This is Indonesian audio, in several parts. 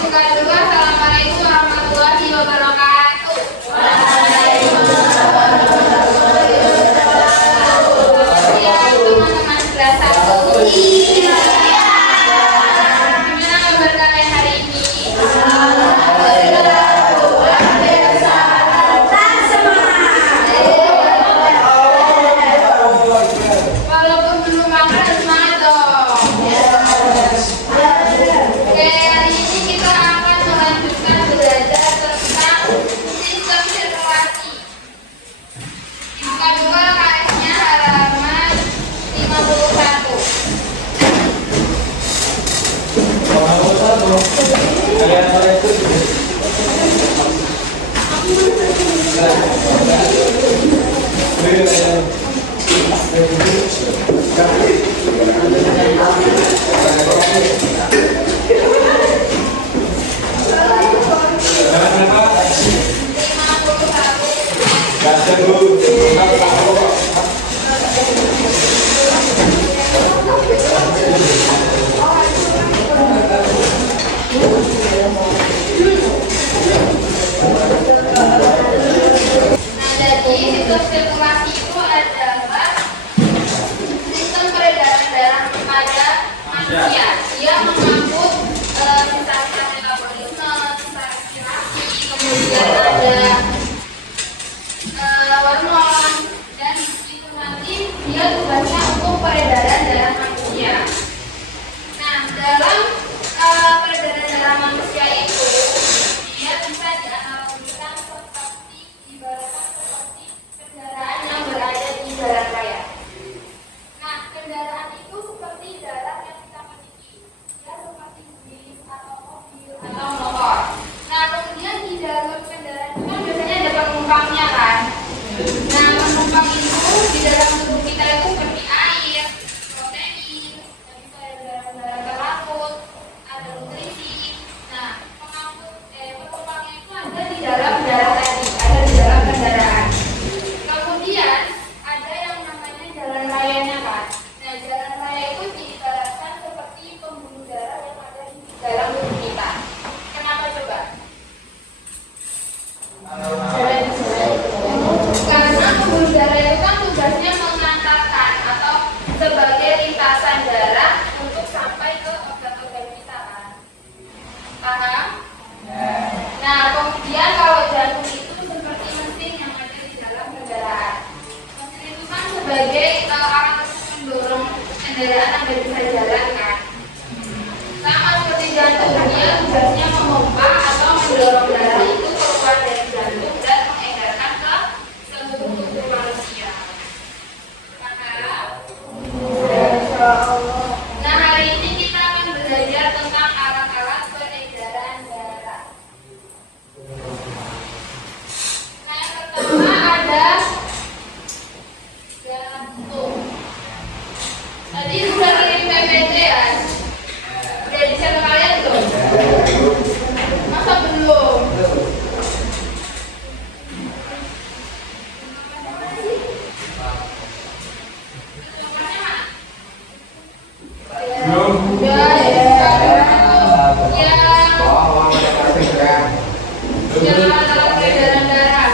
buka dulu. Assalamualaikum warahmatullahi wabarakatuh. Ya, teman-teman kelas 1. Gimana kabar kalian hari ini? Walaupun belum makan, semangat dong. Oke, hari ini kita akan melanjutkan belajar tentang sistem sirkulasi. Buka dulu KS-nya halaman 51. Jadi sistem sirkulasi itu adalah sistem peredaran darah kepada manusia. Dia mengangkut sisa-sisa metabolisme, sisa respirasi, kemudian ada hormon, dan itu nanti dia tugasnya untuk peredaran darah manusia. Nah, dalam peredaran darah manusia itu dia bisa dianalogikan seperti ibaratkan seperti kendaraan yang berada di jalan raya. Nah, kendaraan itu seperti darat yang kita miliki. Dia seperti bis atau mobil atau motor. Nah, kemudian di dalam kendaraan itu kan biasanya ada penumpangnya kan. Nah, penumpang itu di dalam tubuh kita itu seperti air, protein, dan bisa ada darah ke laut, ada nutrisi. Nah, penumpangnya itu ada di dalam darah tadi, ada di dalam kendaraan. Kemudian ada yang namanya jalan rayanya kan. Nah, jalan raya itu diibaratkan seperti pembuluh darah yang ada di dalam tubuh kita. Kenapa coba? Karena pembuluh darah itu kan tugasnya mengantarkan atau sebagai lintasan darah untuk sampai ke organ-organ kita kan. Paham? Nah, kemudian kalau jantung itu seperti mesin yang ada di dalam kendaraan. Mesin itu kan sebagai alat untuk mendorong kendaraan agar bisa jalan kan. Sama seperti jantung, dia tugasnya memompa atau mendorong darah itu keluar dari jantung dan mengedarkan ke seluruh tubuh manusia. Paham? Nah, hari ini kita akan belajar tentang alat-alat peredaran darah. Nah, yang pertama ada jantung. Tadi sudah kirim PPT ya? Udah di-share kalian tuh? Masa belum? Yang alat peredaran darah.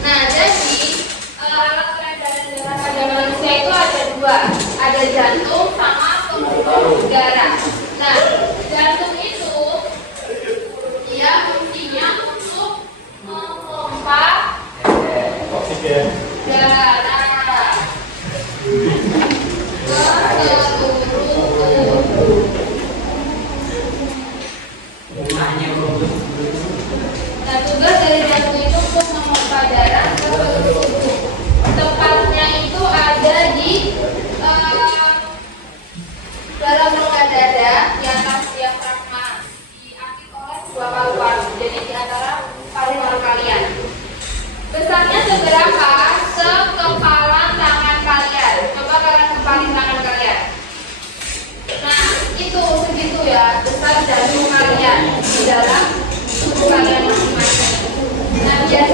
Nah, jadi alat peredaran darah pada manusia itu ada dua, ada jantung sama pembuluh darah. Nah, jantung itu dia fungsinya untuk memompa darah ke seluruh tubuh. Nah, tugas dari jantung itu untuk memompa darah ke seluruh tubuh. Tepatnya itu ada di dalam rongga dada, di atas diafragma, diapit oleh dua paru-paru. Jadi di antara paru-paru kalian. Besarnya seberapa sekepalan tangan kalian? Coba kalian kepalin tangan kalian. Nah, itu segitu ya, besar jantung kalian di dalam tubuh kalian masing-masing. Nah, biasanya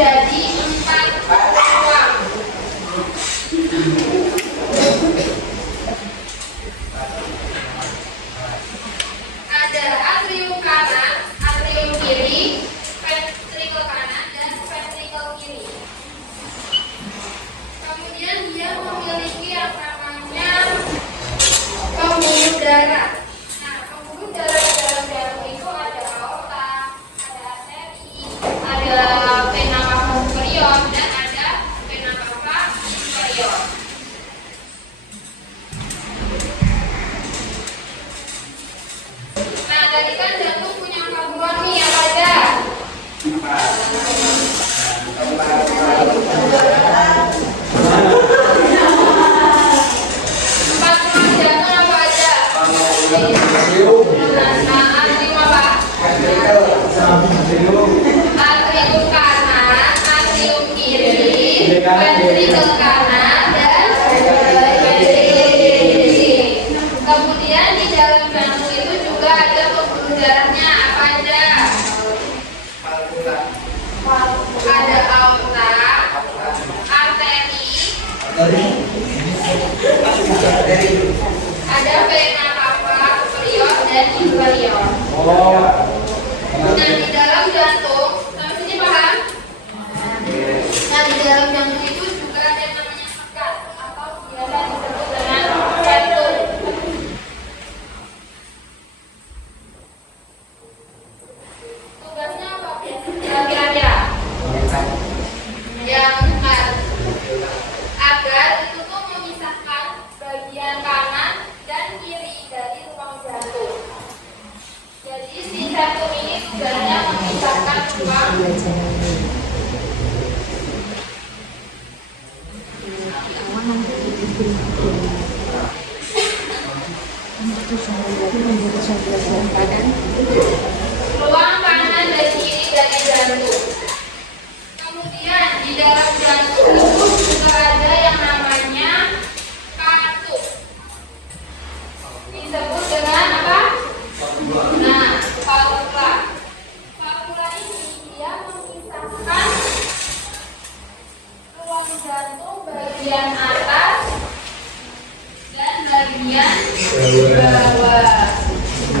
menjadi 4 ruang. Ada atrium kanan, atrium kiri, ventrikel kanan, dan ventrikel kiri. Kemudian dia memiliki yang namanya pembuluh darah. Nah, pembuluh darah di dalam jantung itu ada aorta, ada arteri, ada vena cava superior, dan ada vena cava inferior. Nah, tadi kan jantung punya kamburan nih, apa aja? Empat ruang jantung apa aja? Nah, atrium apa? Atrium kanan, atrium kiri, ventrikel kanan, dan ventrikel kiri. Kemudian di dalam jantung itu juga ada pembuluh darahnya, apa aja? Ada aorta, arteri, ada vena cava superior dan inferior. Nah, di dalam jantung, sampai sini paham? Nah, di dalam jantung itu juga ada yang namanya sekat atau biasa disebut dengan jantung. Tugasnya apa kira-kira? Yang benar. Agar itu tuh memisahkan bagian kanan dan kiri dari ruang jantung. Jadi si jantung ini tugasnya memisahkan ruang. Ruang kanan dan kiri dari jantung. Kemudian di dalam jantung itu juga ada yang namanya katup. Disebut dengan apa? Nah, valvula. Valvula ini dia memisahkan ruang jantung bagian atas dan bagian bawah.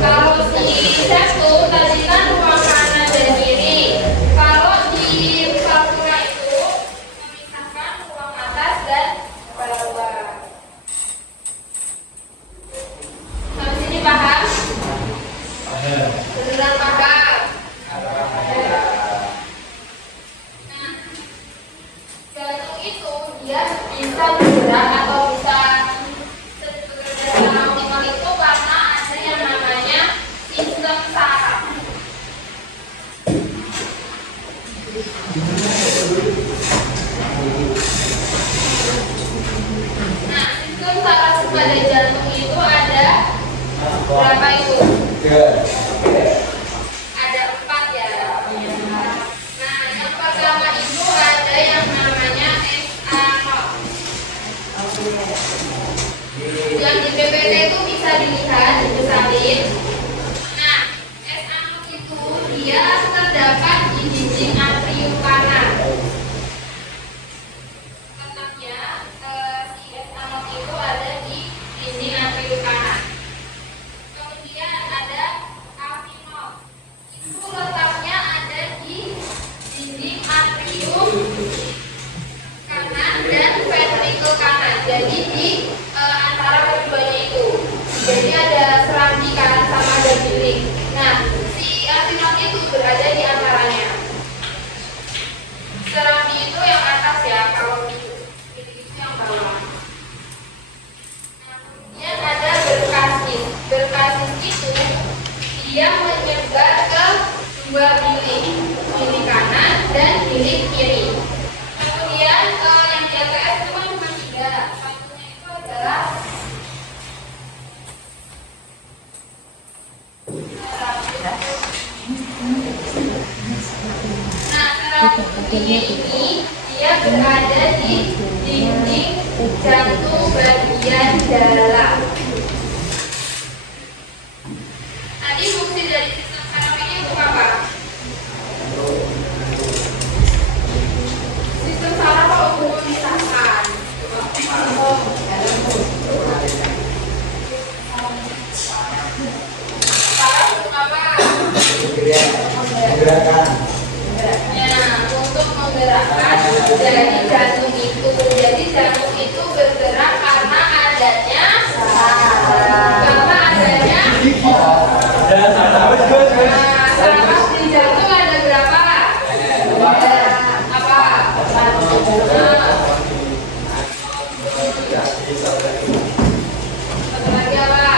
Kalau di jantung tadi kan ruang kanan dan kiri. Kalau di valvula itu memisahkan ruang atas dan bawah. Sampai sini paham? Beneran paham? Nah, jantung itu dia bisa bergerak atau bisa bekerja secara optimal itu karena ada yang namanya sistem saraf. Nah, sistem saraf pada jantung itu ada berapa itu? Ada 4 ya. Nah, yang pertama itu ada yang namanya SA0. Yang di PPT itu bisa dilihat, dibesarin. Nah, SA0 itu dia terdapat di dinding atrium kanan. Letaknya si SA0 itu ada di dinding atrium kanan. Kemudian ada AV0. Itu letaknya ada di dinding atrium kanan dan ventrikel kanan. Jadi di antara keduanya itu. Jadi ada serambi kanan sama ada bilik. Nah, si AV0 itu berada di antaranya. Serambi itu yang atas ya, kalau bilik itu yang bawah. Nah, kemudian ada berkasis. Berkasis itu dia menyebar ke 2 bilik, bilik kanan dan bilik kiri. Kemudian yang di LPS itu kan cuma 3. Satunya itu adalah saraf putihnya ini dia berada di dinding jantung bagian dalam. Tadi fungsi dari sistem saraf ini untuk apa? pergerakan dari jantung itu. Jadi jantung itu bergerak karena adanya saraf di jantung ada berapa? Apa? Satu lagi apa?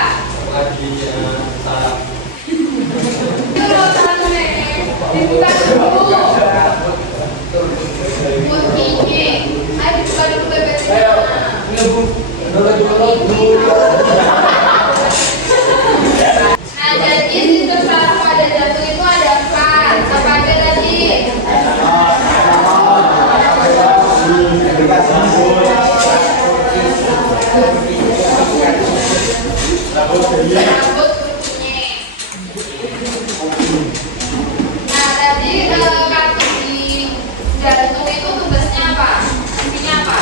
Itu rotannya dibuka dulu. Putihnya, ayo dibuka dulu bebeknya. Nah, jadi sistem saraf pada jantung itu ada 4. Apa aja tadi? Rambut berikutnya. Nah, tadi kartu di jantung itu tugasnya apa? Fungsinya apa?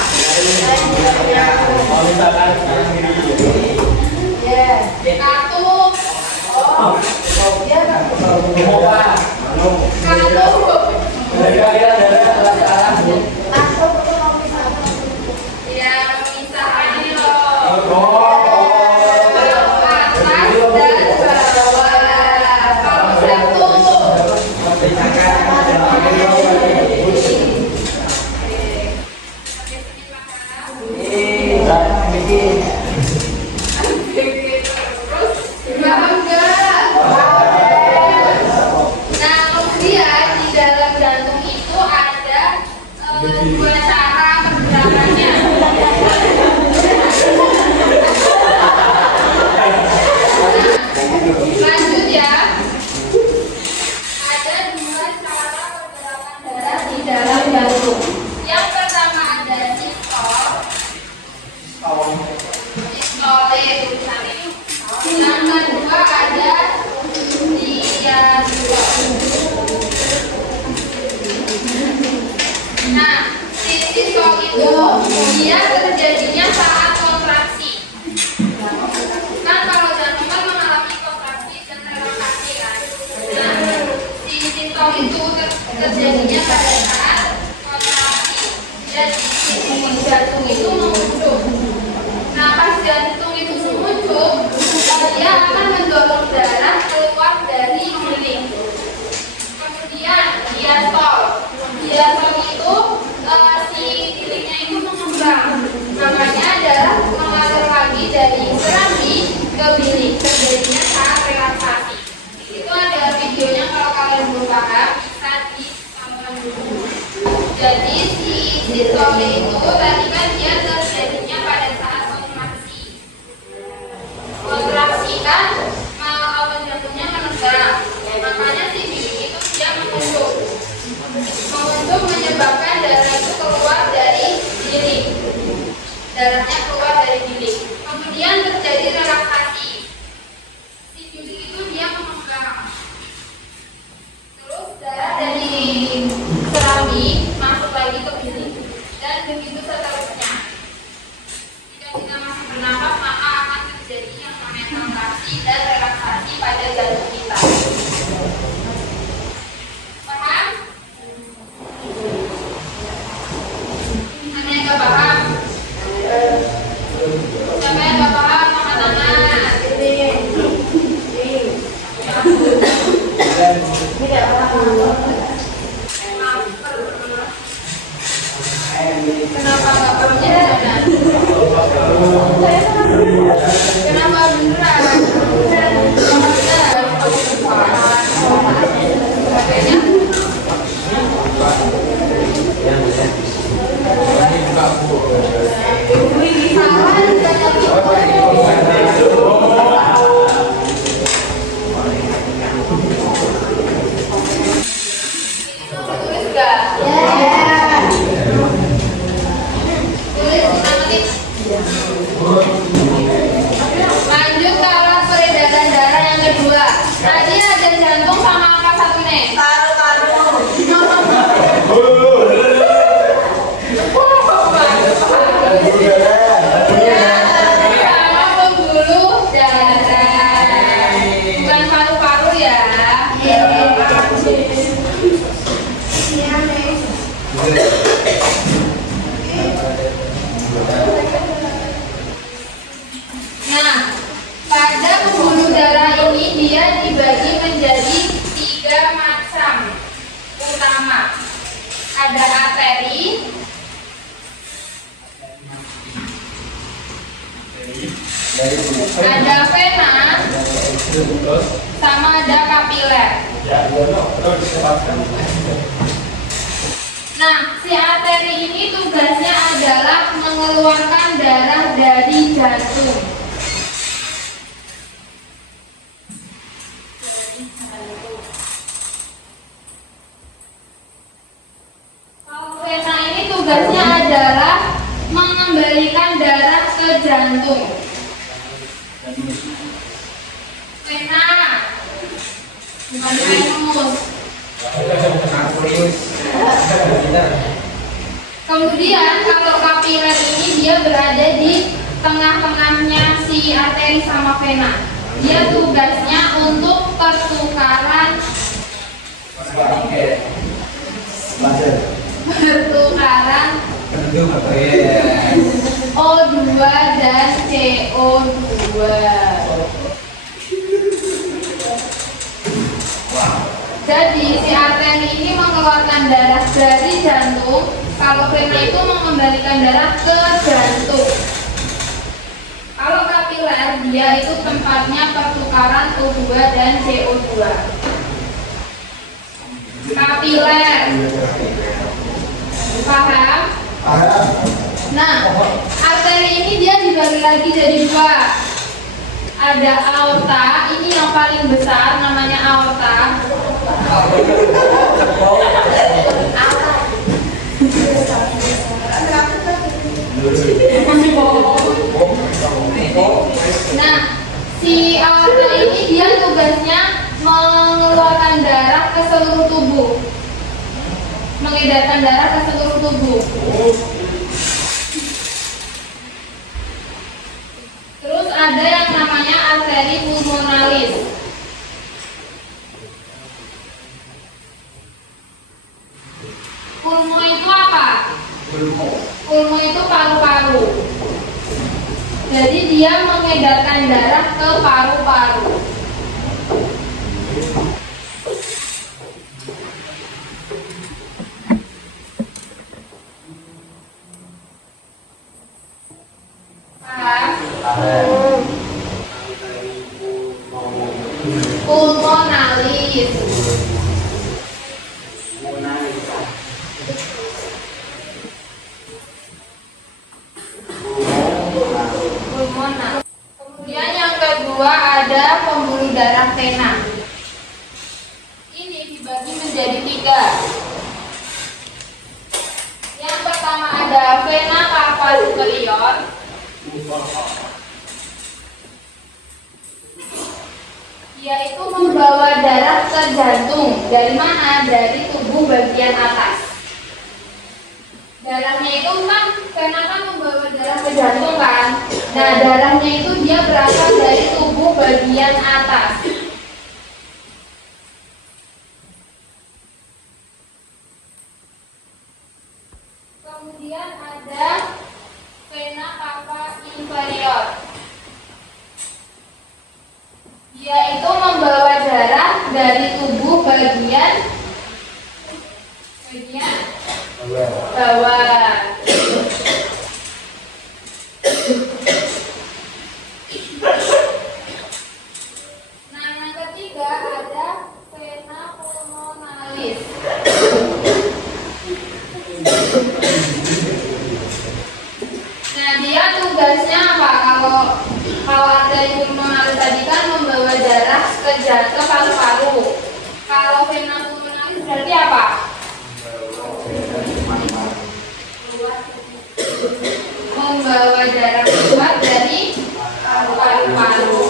Kartu. Ya, memisahkan ini loh. Dua cara pergerakannya. Lanjut ya. Ada 2 cara pergerakan darah di dalam jantung. Yang pertama ada sistole tulisannya. Yang kedua ada diastole. Nah, sistol itu dia terjadinya saat kontraksi. Kan kalau jantung kan mengalami kontraksi dan relaksasi kan. Nah, sistol itu terjadinya pada saat kontraksi dan jantung itu mengucuk. Nah, pas jantung itu mengucuk, dia akan mendorong darah keluar dari bilik. Kemudian diastol. Diastol itu si biliknya itu mengembang, makanya darah mengalir lagi dari serambi ke bilik, terjadinya saat relaksasi. Itu ada videonya, kalau kalian belum paham bisa ditonton dulu. Jadi si sistole itu tadi kan dia terjadinya pada saat kontraksi. Kontraksi kan otot jantungnya menegang, makanya si bilik itu dia mengucuk. Mengucuk menyebabkan darah itu keluar dari bilik. Darahnya keluar dari bilik. Kemudian terjadi relaksasi. Si bilik itu dia mengembang. Terus darah dari serambi masuk lagi ke bilik. Dan begitu seterusnya. Jika kita masih bernafas, maka akan terjadi yang namanya kontraksi dan relaksasi pada jantung kita. Paham? Ada yang gak paham? Siapa yang gak paham? Angkat tangan. Kenapa gak pahamnya? Kenapa beneran? Tulis gak? Tulis 5 menit. Nah, pada pembuluh darah ini dia dibagi menjadi 3 macam utama. Ada arteri, ada vena, sama ada kapiler. Nah, si arteri ini tugasnya adalah mengeluarkan darah dari jantung. Kalau vena ini tugasnya adalah mengembalikan darah ke jantung. Vena, bukan venus. Kemudian kalau kapiler ini dia berada di tengah-tengahnya si arteri sama vena. Dia tugasnya untuk pertukaran O2 dan CO2. Jadi si arteri ini mengeluarkan darah dari jantung, kalau vena itu mengembalikan darah ke jantung. Kalau kapiler dia itu tempatnya pertukaran O2 dan CO2. Kapiler, paham? Nah, arteri ini dia dibagi lagi jadi 2. Ada aorta, ini yang paling besar namanya aorta. Nah, si aorta ini dia tugasnya mengeluarkan darah ke seluruh tubuh, mengedarkan darah ke seluruh tubuh. Terus ada yang namanya arteri pulmonalis. Pulmo itu apa? Pulmo itu paru-paru. Jadi dia mengedarkan darah ke paru-paru. Pulmonalis. Pulmonalis. Kemudian yang kedua ada pembuluh darah vena. Ini dibagi menjadi 3. Yang pertama ada vena cava superior. Yaitu membawa darah ke jantung. Dari mana? Dari tubuh bagian atas. Darahnya itu kan, vena kan membawa darah ke jantung kan. Nah, darahnya itu dia berasal dari tubuh bagian atas. Kemudian ada vena cava inferior. Dia itu membawa darah dari tubuh bagian bawah. Nah, yang ketiga ada vena pulmonalis. Nah, dia tugasnya apa? Kalau arteri pulmonalis tadi kan membawa darah ke paru-paru. Kalau vena pulmonalis berarti apa? Membawa darah keluar dari paru-paru.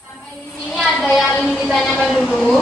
Sampai di sini ada yang ingin ditanyakan dulu?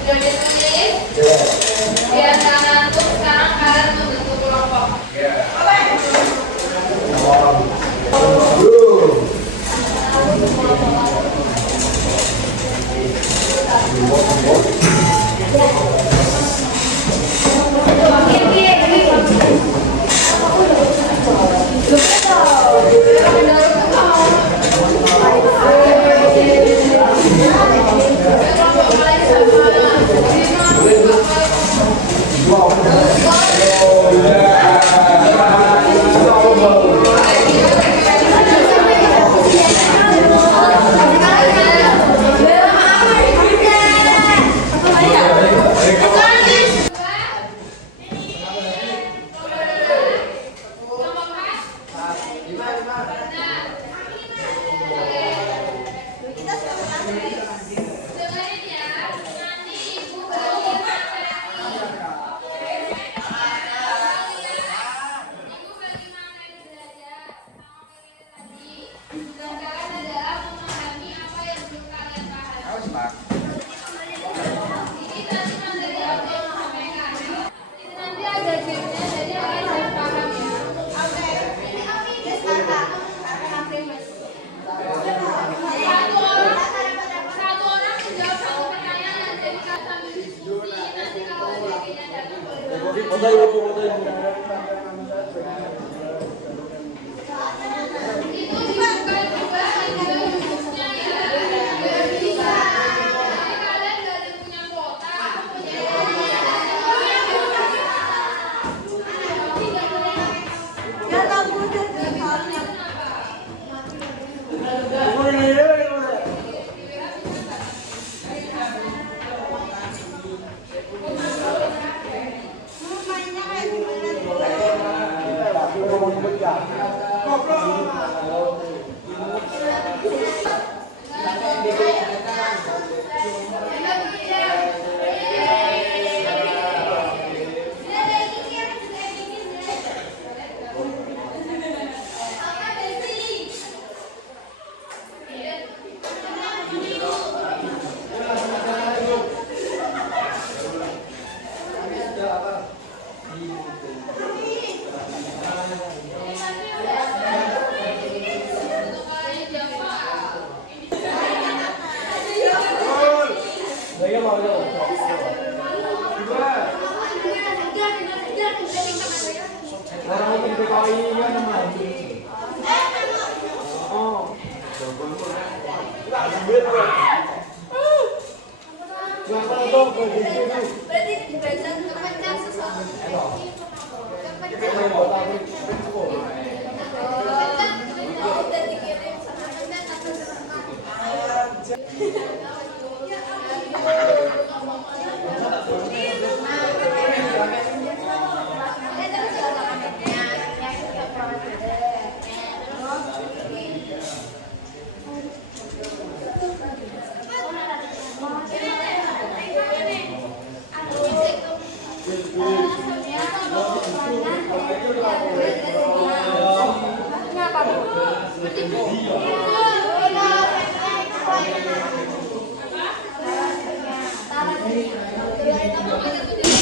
Sudah ditulis? Biar jangan ngantuk, sekarang kalian membentuk kelompok.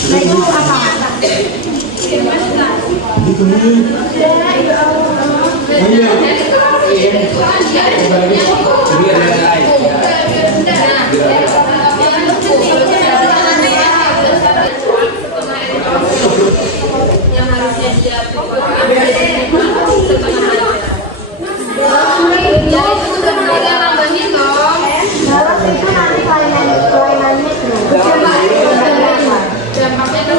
Nah itu apa? Yang harusnya dia ya itu udah mulai nambahin dong. Terus itu nanti kelainannya Dampaknya kan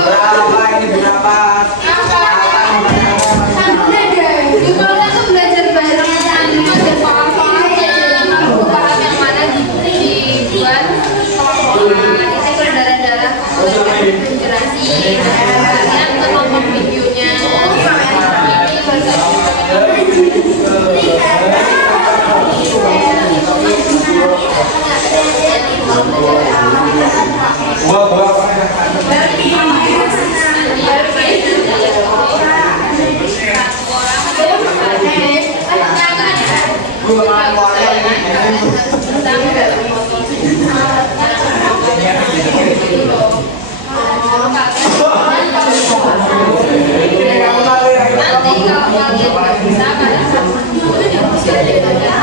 Berapa ini berapa? imajinasi. Kalian menonton videonya. Ini nanti kalau kalian nggak bisa pada saat itu yang bisa dibaca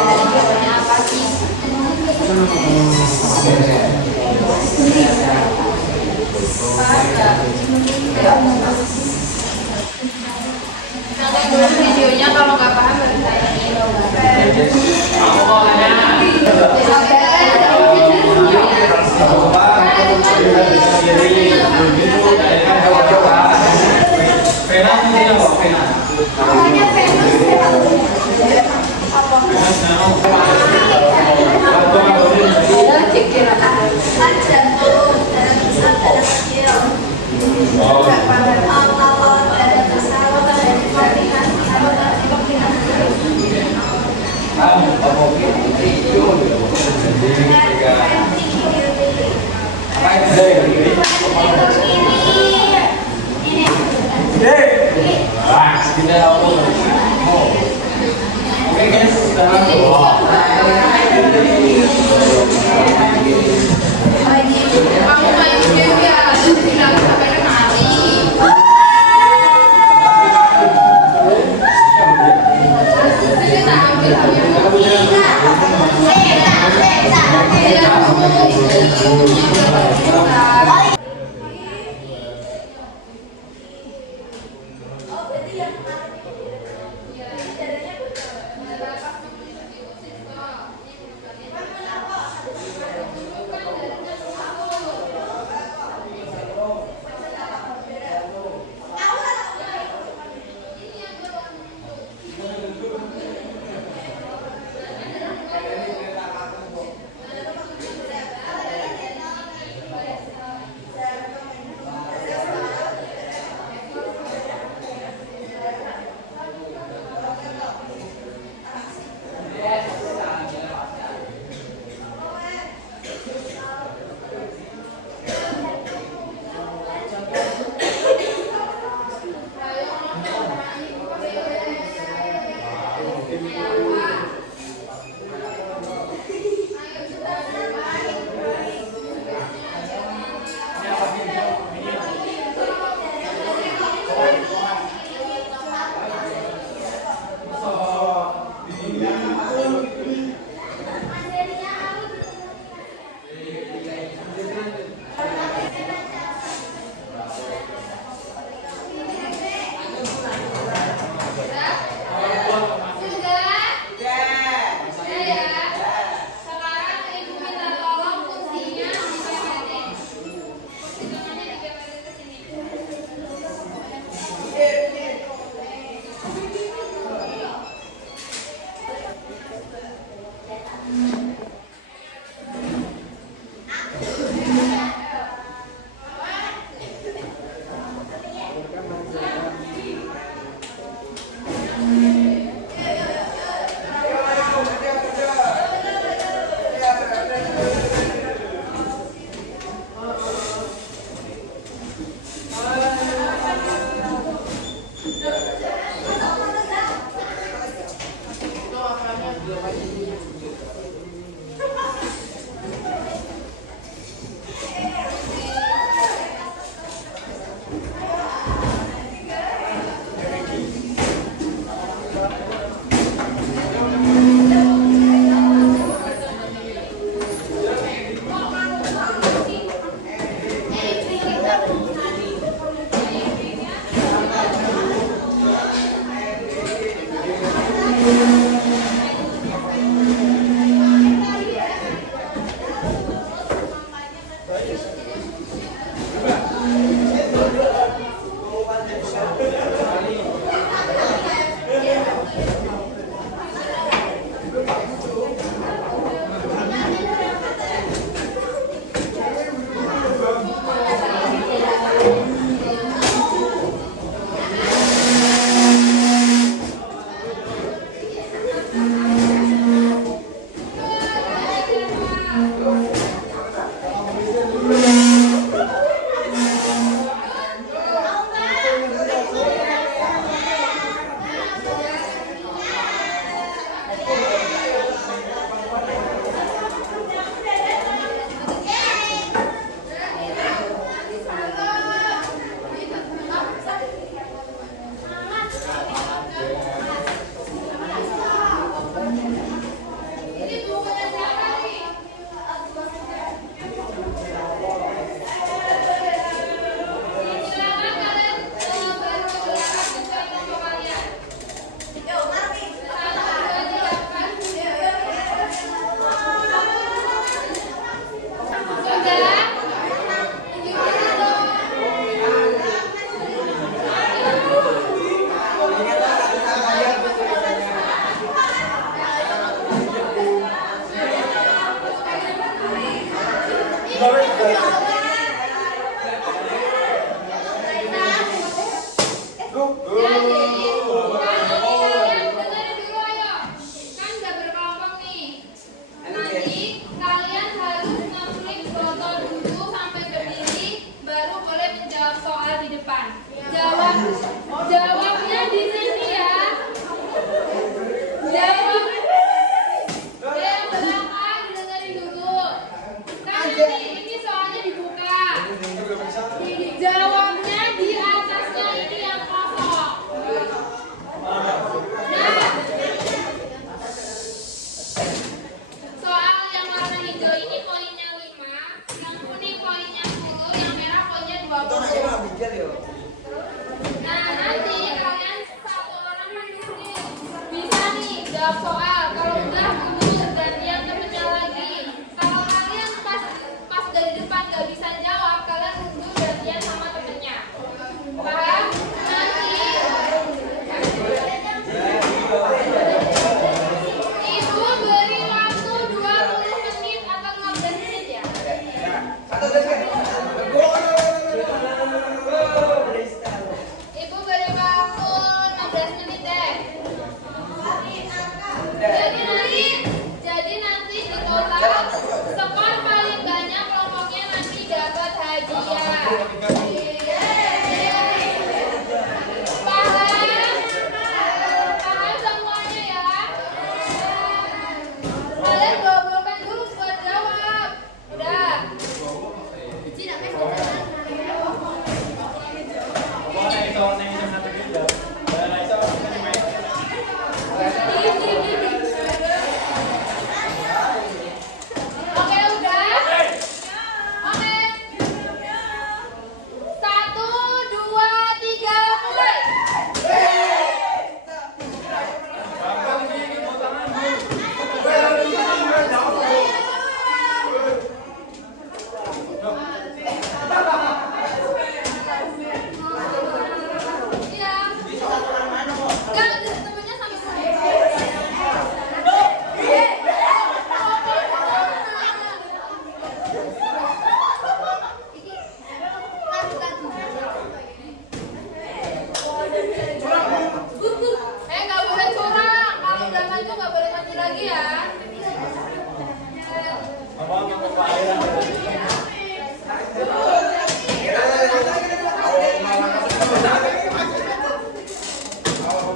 sangat apa sih? Nonton dulu videonya, kalau nggak paham baru kamu main game ya, bilang sampai kemari. Kita ambil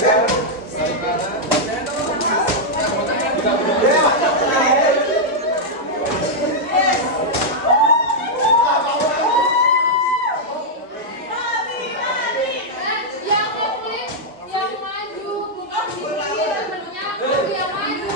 Yang konflik, yang maju, bukan sendiri temennya, yang maju.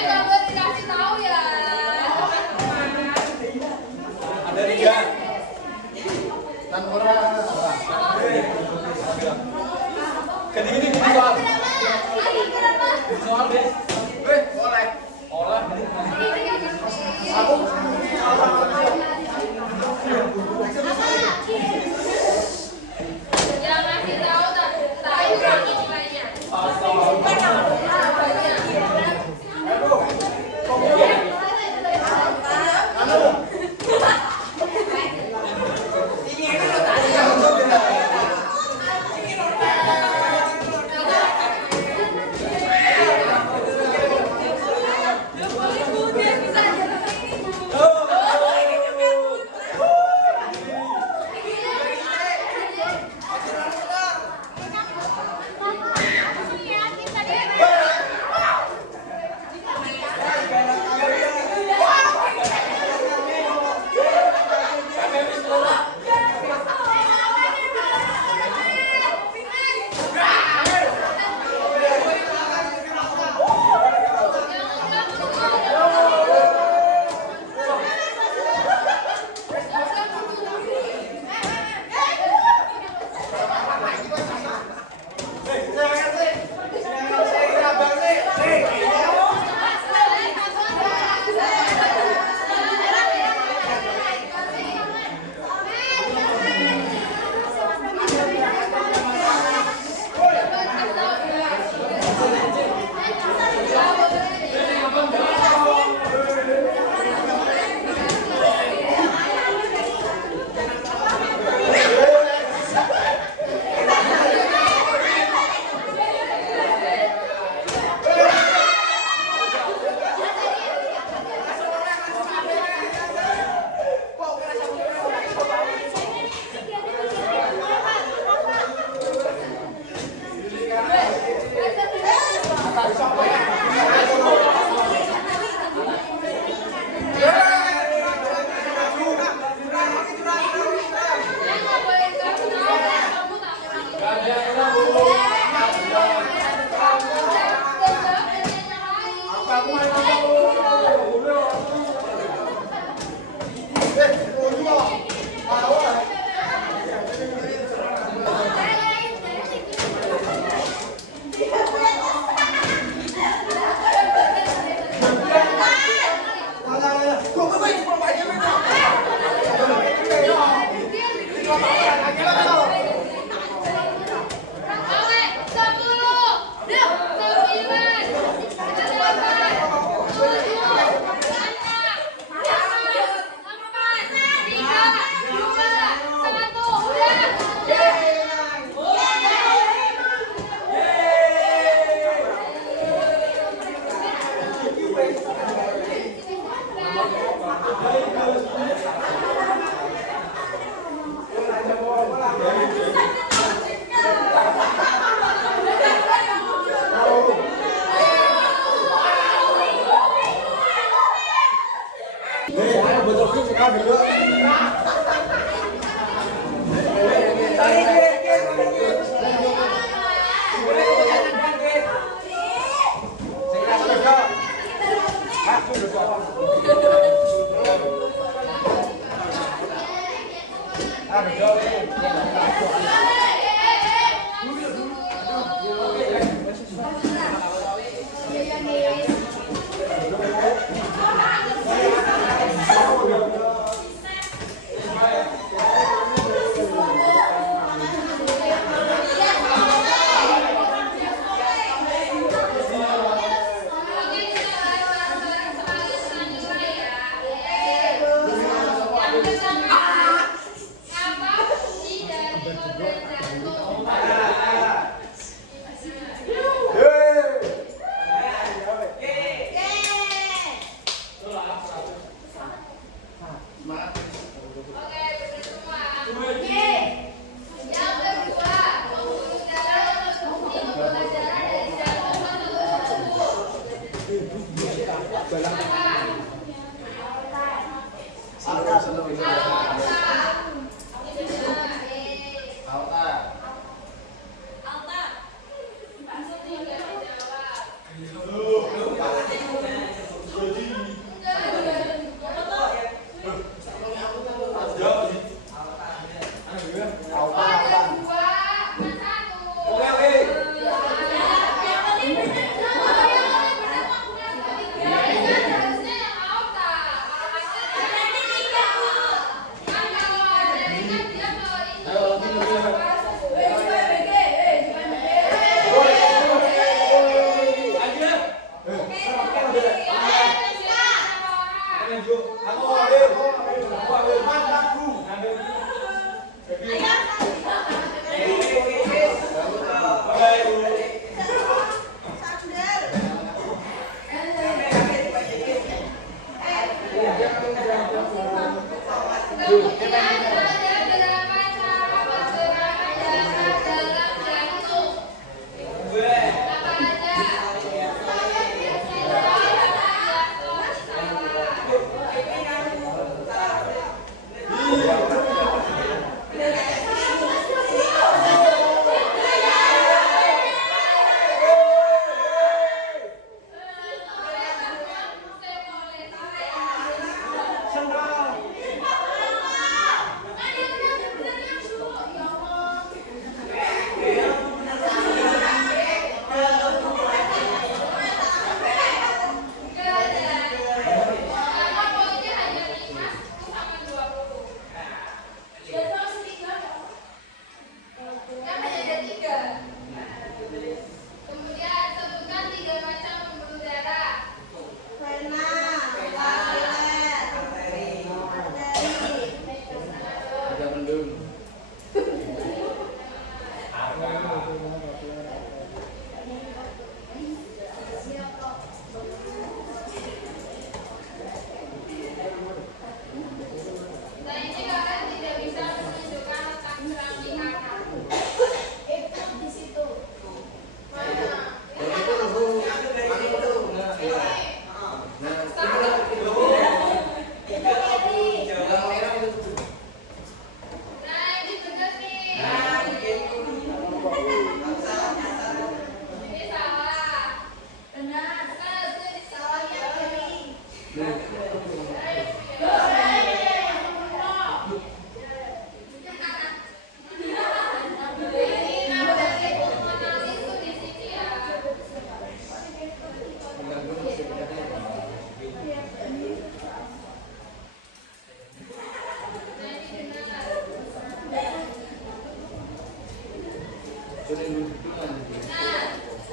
Nggak boleh dikasih tahu ya. Ada tiga. Dan orang. Kedini gini soal. Soal deh. Boleh. Olah. Aku. Jangan kasih tahu tak ulangi nilainya.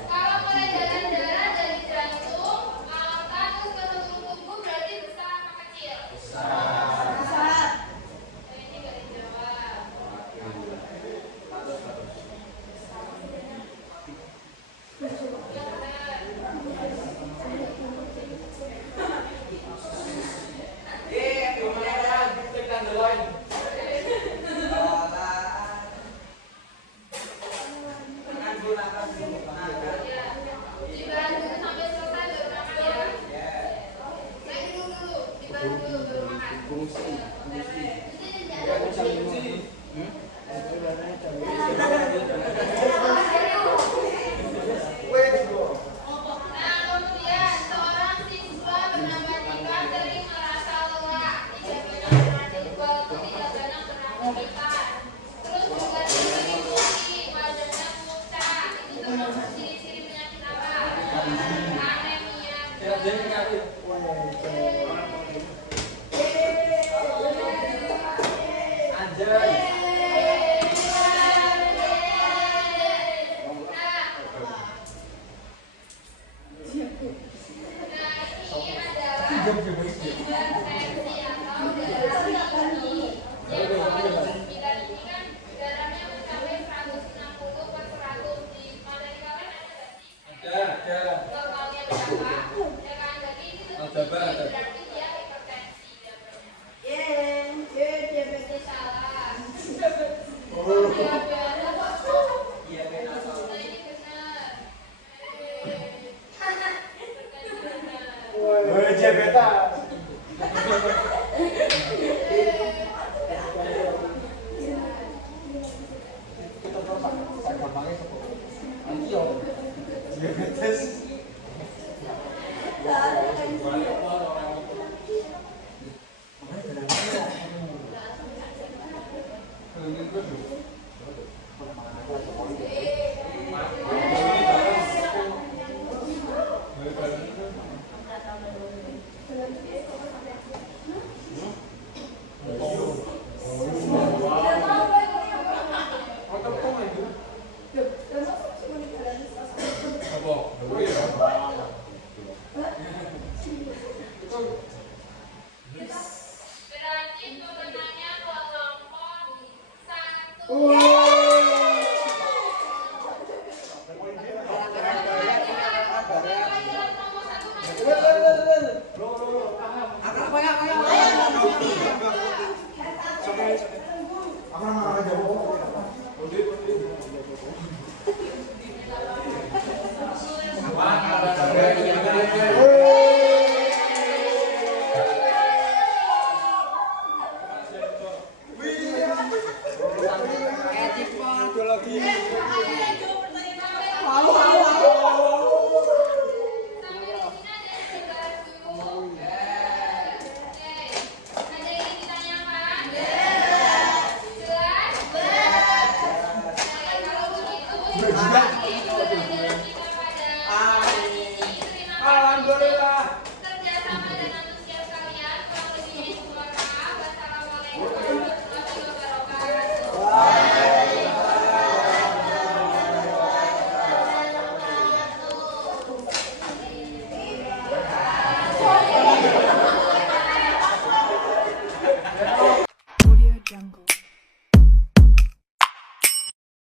Kalau peredaran darah dari jantung ke otak ke seluruh tubuh berarti besar apa kecil? Besar. Ini nggak dijawab. Dibantu sampai selesai baru makan ya. Saya dulu dibantu baru makan. Nah, kemudian seorang siswa bernama Dipa sering merasa lelah, tidak banyak bermain waktu, tidak banyak beraktivitas. Terus juga sering emosi, wajahnya pucat. Ini termasuk ciri-ciri penyakit apa? Anemia. jebetan. Kita terus tak gampangnya sepo. Ayo. Jebetes. Berarti pemenangnya kelompok 1. Woi,